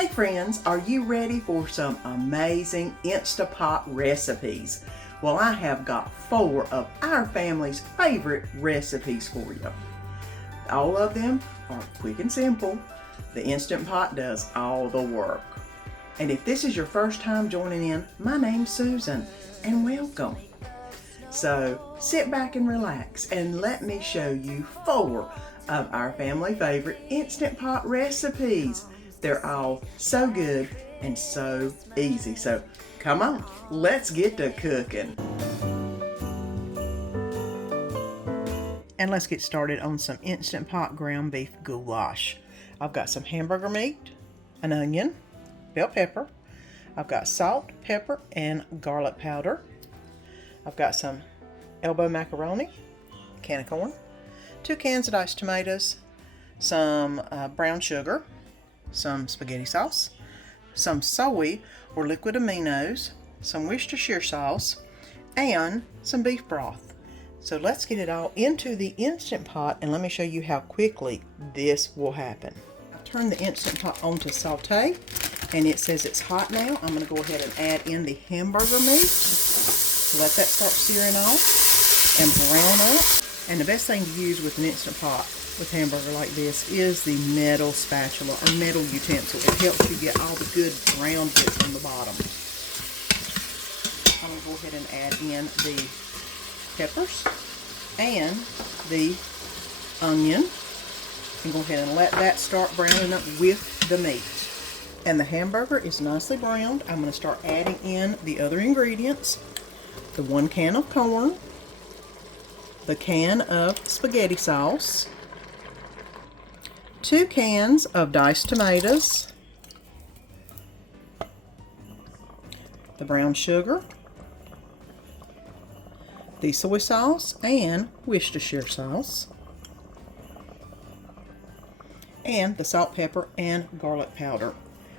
Hey friends, are you ready for some amazing Instapot recipes? Well, I have got 4 of our family's favorite recipes for you. All of them are quick and simple. The Instant Pot does all the work. And if this is your first time joining in, my name's Susan, and welcome. So sit back and relax and let me show you 4 of our family favorite Instant Pot recipes. They're all so good and so easy. So come on, let's get to cooking. And let's get started on some Instant Pot ground beef goulash. I've got some hamburger meat, an onion, bell pepper. I've got salt, pepper, and garlic powder. I've got some elbow macaroni, a can of corn, 2 cans of diced tomatoes, some brown sugar, some spaghetti sauce, some soy or liquid aminos, some Worcestershire sauce, and some beef broth. So let's get it all into the Instant Pot and let me show you how quickly this will happen. I've turned the Instant Pot on to saute and it says it's hot now. I'm going to go ahead and add in the hamburger meat. Let that start searing off and brown up. And the best thing to use with an Instant Pot with hamburger like this is the metal spatula or metal utensil. It helps you get all the good brown bits on the bottom. I'm going to go ahead and add in the peppers and the onion and go ahead and let that start browning up with the meat. And the hamburger is nicely browned. I'm going to start adding in the other ingredients. The 1 can of corn, the can of spaghetti sauce, 2 cans of diced tomatoes, the brown sugar, the soy sauce and Worcestershire sauce, and the salt, pepper, and garlic powder.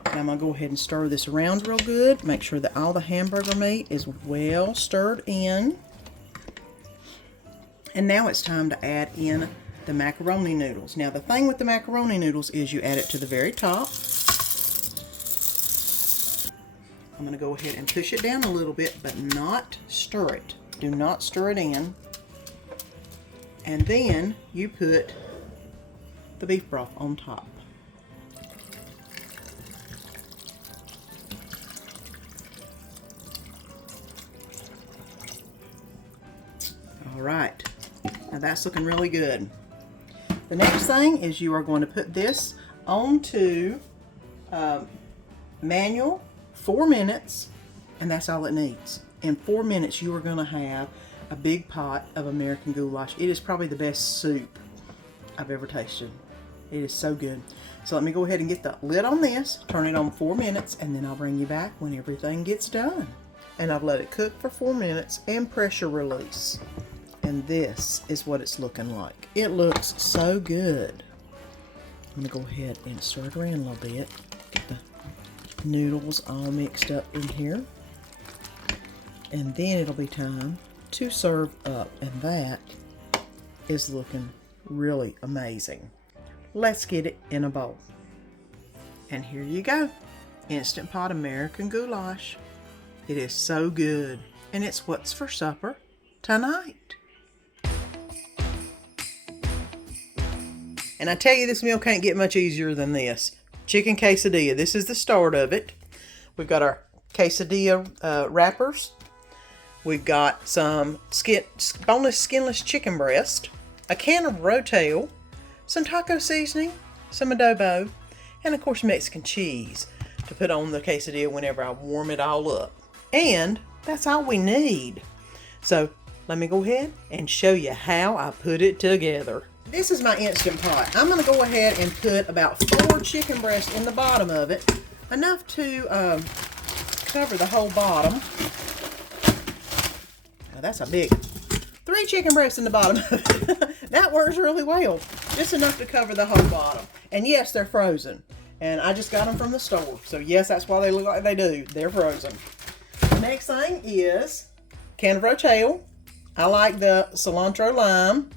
Now I'm going to go ahead and stir this around real good. Make sure that all the hamburger meat is well stirred in. And now it's time to add in the macaroni noodles. Now the thing with the macaroni noodles is you add it to the very top. I'm going to go ahead and push it down a little bit, but not stir it. Do not stir it in. And then you put the beef broth on top. All right, now that's looking really good. The next thing is you are going to put this onto manual 4 minutes, and that's all it needs. In 4 minutes, you are going to have a big pot of American goulash. It is probably the best soup I've ever tasted. It is so good. So let me go ahead and get the lid on this, turn it on 4 minutes, and then I'll bring you back when everything gets done. And I've let it cook for 4 minutes and pressure release. And this is what it's looking like. It looks so good. I'm going to go ahead and stir it around a little bit. Get the noodles all mixed up in here. And then it'll be time to serve up. And that is looking really amazing. Let's get it in a bowl. And here you go. Instant Pot American Goulash. It is so good. And it's what's for supper tonight. And I tell you, this meal can't get much easier than this. Chicken quesadilla. This is the start of it. We've got our quesadilla wrappers. We've got some boneless, skinless chicken breast, a can of rotel, some taco seasoning, some adobo, and of course Mexican cheese to put on the quesadilla whenever I warm it all up. And that's all we need. So let me go ahead and show you how I put it together. This is my Instant Pot. I'm going to go ahead and put about 4 chicken breasts in the bottom of it, enough to cover the whole bottom. Now that's a big 3 chicken breasts in the bottom of it. That works really well. Just enough to cover the whole bottom. And yes, they're frozen. And I just got them from the store. So yes, that's why they look like they do. They're frozen. The next thing is can of rotel. I like the cilantro lime.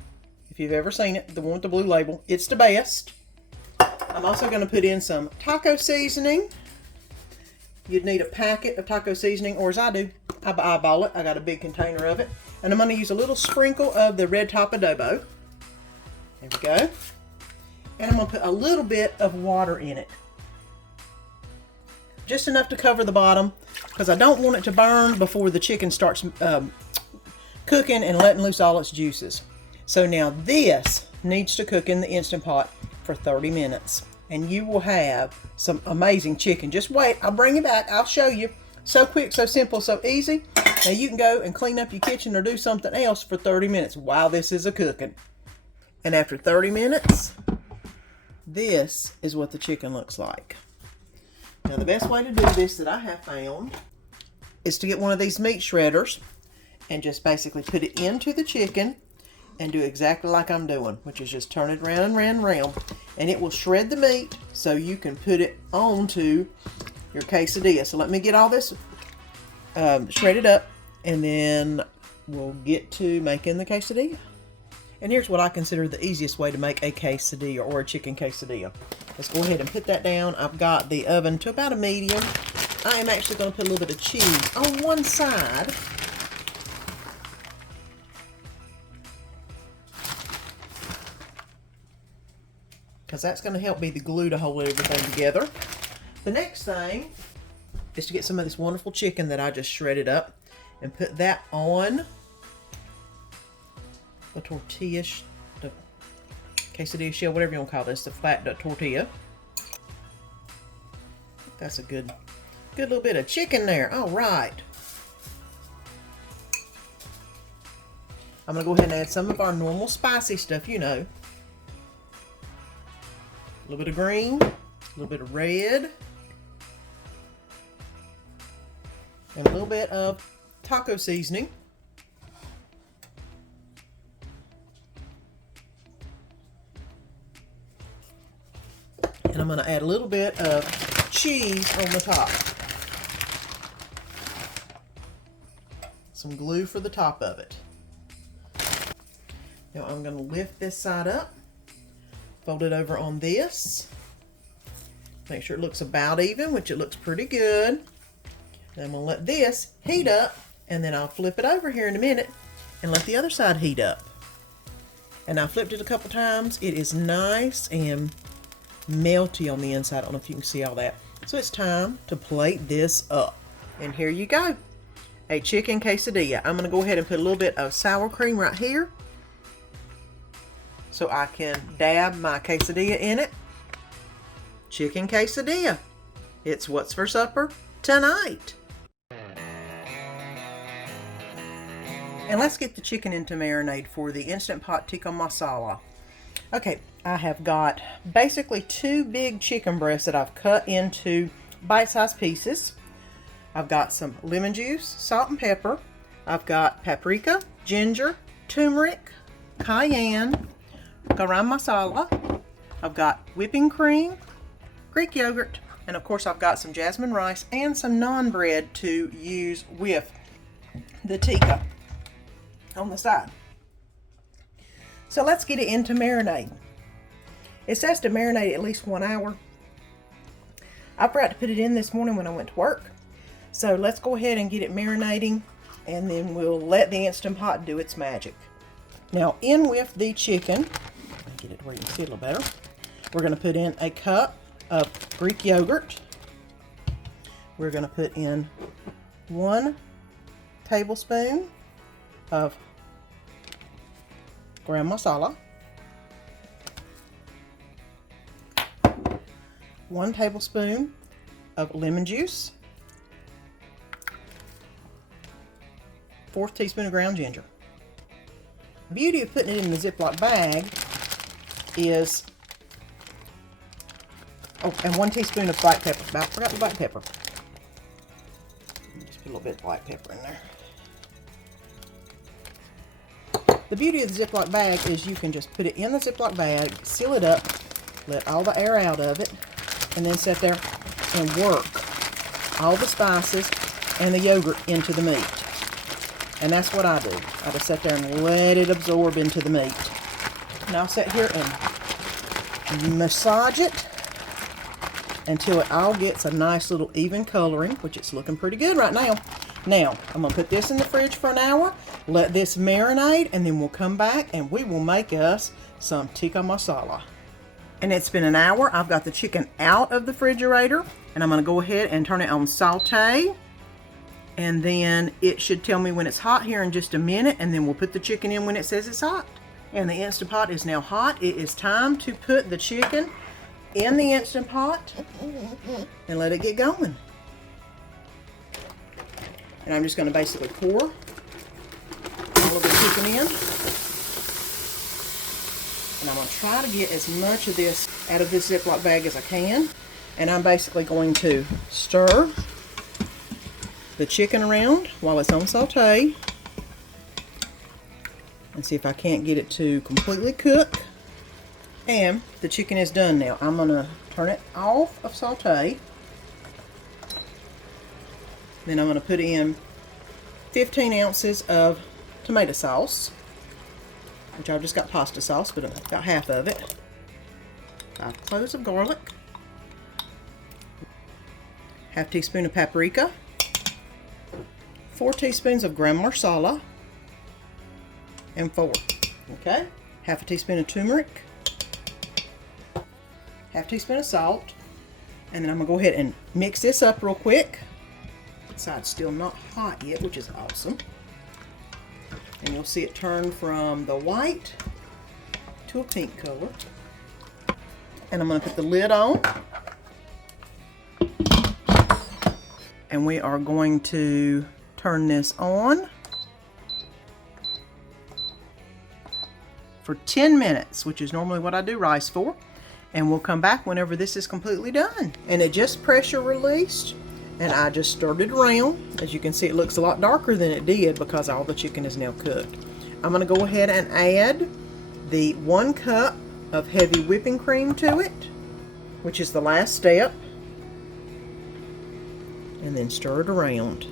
If you've ever seen it, the one with the blue label, it's the best. I'm also going to put in some taco seasoning. You'd need a packet of taco seasoning, or as I do, I eyeball it. I got a big container of it. And I'm going to use a little sprinkle of the red top adobo. There we go. And I'm going to put a little bit of water in it. Just enough to cover the bottom, because I don't want it to burn before the chicken starts cooking and letting loose all its juices. So now this needs to cook in the Instant Pot for 30 minutes. And you will have some amazing chicken. Just wait, I'll bring it back, I'll show you. So quick, so simple, so easy. Now you can go and clean up your kitchen or do something else for 30 minutes while this is a-cooking. And after 30 minutes, this is what the chicken looks like. Now the best way to do this that I have found is to get one of these meat shredders and just basically put it into the chicken and do exactly like I'm doing, which is just turn it around and around and around. And it will shred the meat so you can put it onto your quesadilla. So let me get all this shredded up, and then we'll get to making the quesadilla. And here's what I consider the easiest way to make a quesadilla or a chicken quesadilla. Let's go ahead and put that down. I've got the oven to about a medium. I am actually going to put a little bit of cheese on one side. Because that's going to help be the glue to hold everything together. The next thing is to get some of this wonderful chicken that I just shredded up and put that on the tortilla, the quesadilla shell, whatever you want to call this, the flat tortilla. That's a good little bit of chicken there. All right. I'm going to go ahead and add some of our normal spicy stuff, you know. A little bit of green, a little bit of red, and a little bit of taco seasoning. And I'm going to add a little bit of cheese on the top. Some glue for the top of it. Now I'm going to lift this side up, fold it over on this. Make sure it looks about even, which it looks pretty good. Then I'm going to let this heat up, and then I'll flip it over here in a minute and let the other side heat up. And I flipped it a couple times. It is nice and melty on the inside. I don't know if you can see all that. So it's time to plate this up. And here you go. A chicken quesadilla. I'm going to go ahead and put a little bit of sour cream right here, so I can dab my quesadilla in it. Chicken quesadilla. It's what's for supper tonight. And let's get the chicken into marinade for the Instant Pot Tikki Marsala. Okay, I have got basically 2 big chicken breasts that I've cut into bite-sized pieces. I've got some lemon juice, salt and pepper. I've got paprika, ginger, turmeric, cayenne, garam masala. I've got whipping cream, Greek yogurt, and of course I've got some jasmine rice and some naan bread to use with the tikka on the side. So let's get it into marinade. It says to marinate at least 1 hour. I forgot to put it in this morning when I went to work. So let's go ahead and get it marinating, and then we'll let the Instant Pot do its magic. Now in with the chicken, get it where you can see it a little better. We're going to put in a cup of Greek yogurt. We're going to put in 1 tablespoon of garam masala, 1 tablespoon of lemon juice, 1/4 teaspoon of ground ginger. The beauty of putting it in the Ziploc bag is, oh, and 1 teaspoon of black pepper. I forgot the black pepper. Just put a little bit of black pepper in there. The beauty of the Ziploc bag is you can just put it in the Ziploc bag, seal it up, let all the air out of it, and then sit there and work all the spices and the yogurt into the meat. And that's what I do. I just sit there and let it absorb into the meat. And I'll sit here and massage it until it all gets a nice little even coloring, which it's looking pretty good right now. Now, I'm going to put this in the fridge for an hour, let this marinate, and then we'll come back and we will make us some tikka masala. And it's been an hour. I've got the chicken out of the refrigerator, and I'm going to go ahead and turn it on saute. And then it should tell me when it's hot here in just a minute, and then we'll put the chicken in when it says it's hot. And the Instant Pot is now hot. It is time to put the chicken in the Instant Pot and let it get going. And I'm just going to basically pour all of the chicken in. And I'm going to try to get as much of this out of this Ziploc bag as I can. And I'm basically going to stir the chicken around while it's on saute. And see if I can't get it to completely cook. And the chicken is done now. I'm going to turn it off of saute. Then I'm going to put in 15 ounces of tomato sauce, which I've just got pasta sauce, but I've got half of it. 5 cloves of garlic. Half teaspoon of paprika. 4 teaspoons of Ground Marsala. And 4. Okay. Half a teaspoon of turmeric. Half teaspoon of salt. And then I'm going to go ahead and mix this up real quick. The side's still not hot yet, which is awesome. And you'll see it turn from the white to a pink color. And I'm going to put the lid on. And we are going to turn this on for 10 minutes, which is normally what I do rice for. And we'll come back whenever this is completely done. And it just pressure released, and I just stirred it around. As you can see, it looks a lot darker than it did because all the chicken is now cooked. I'm going to go ahead and add the 1 cup of heavy whipping cream to it, which is the last step. And then stir it around.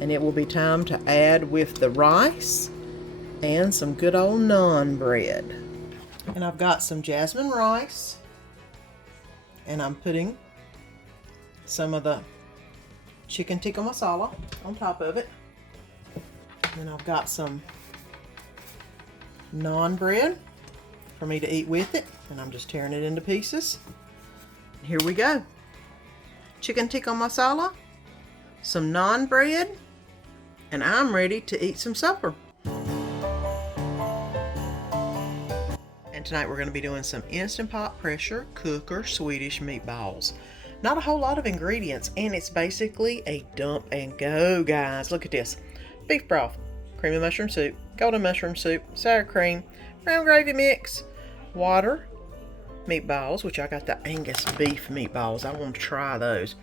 And it will be time to add with the rice and some good old naan bread. And I've got some jasmine rice, and I'm putting some of the chicken tikka masala on top of it. And I've got some naan bread for me to eat with it, and I'm just tearing it into pieces. And here we go. Chicken tikka masala, some naan bread, and I'm ready to eat some supper. And tonight we're going to be doing some Instant Pot pressure cooker Swedish meatballs. Not a whole lot of ingredients, and it's basically a dump and go, guys. Look at this. Beef broth, creamy mushroom soup, golden mushroom soup, sour cream, brown gravy mix, water, meatballs, which I got the Angus beef meatballs. I want to try those.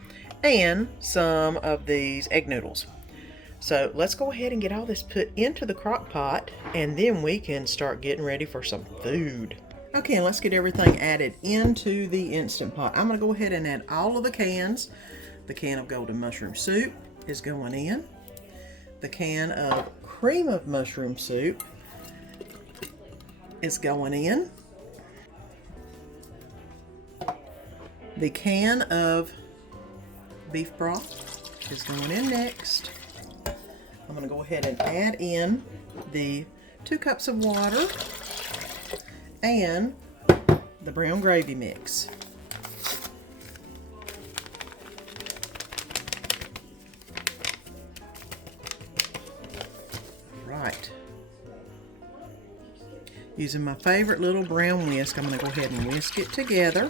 And some of these egg noodles. So let's go ahead and get all this put into the crock pot, and then we can start getting ready for some food. Okay, and let's get everything added into the Instant Pot. I'm going to go ahead and add all of the cans. The can of golden mushroom soup is going in. The can of cream of mushroom soup is going in. The can of beef broth is going in next. I'm going to go ahead and add in the 2 cups of water and the brown gravy mix. Right. Using my favorite little brown whisk, I'm going to go ahead and whisk it together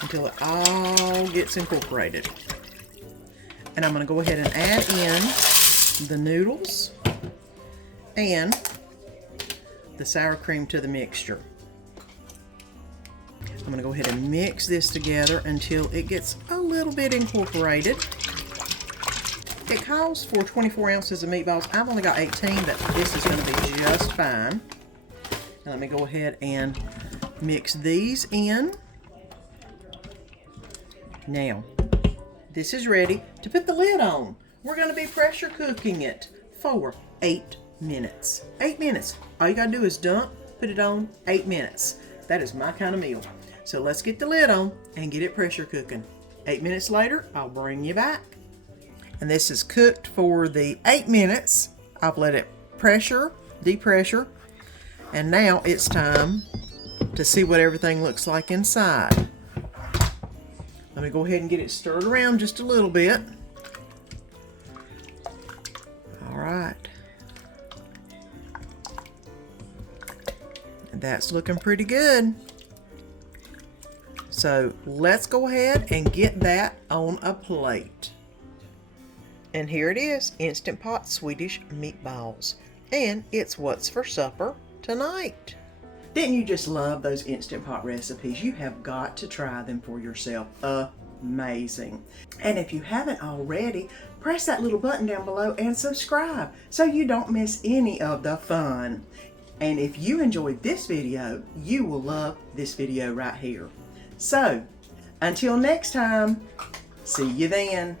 until it all gets incorporated. And I'm going to go ahead and add in the noodles and the sour cream to the mixture. I'm going to go ahead and mix this together until it gets a little bit incorporated. It calls for 24 ounces of meatballs. I've only got 18, but this is going to be just fine. Now let me go ahead and mix these in. Now, this is ready to put the lid on. We're going to be pressure cooking it for 8 minutes. 8 minutes. All you got to do is dump, put it on, 8 minutes. That is my kind of meal. So let's get the lid on and get it pressure cooking. 8 minutes later, I'll bring you back. And this is cooked for the 8 minutes. I've let it depressure. And now it's time to see what everything looks like inside. Let me go ahead and get it stirred around just a little bit. All right. That's looking pretty good. So let's go ahead and get that on a plate. And here it is, Instant Pot Swedish meatballs. And it's what's for supper tonight. Didn't you just love those Instant Pot recipes? You have got to try them for yourself. Amazing. And if you haven't already, press that little button down below and subscribe so you don't miss any of the fun. And if you enjoyed this video, you will love this video right here. So, until next time, see you then.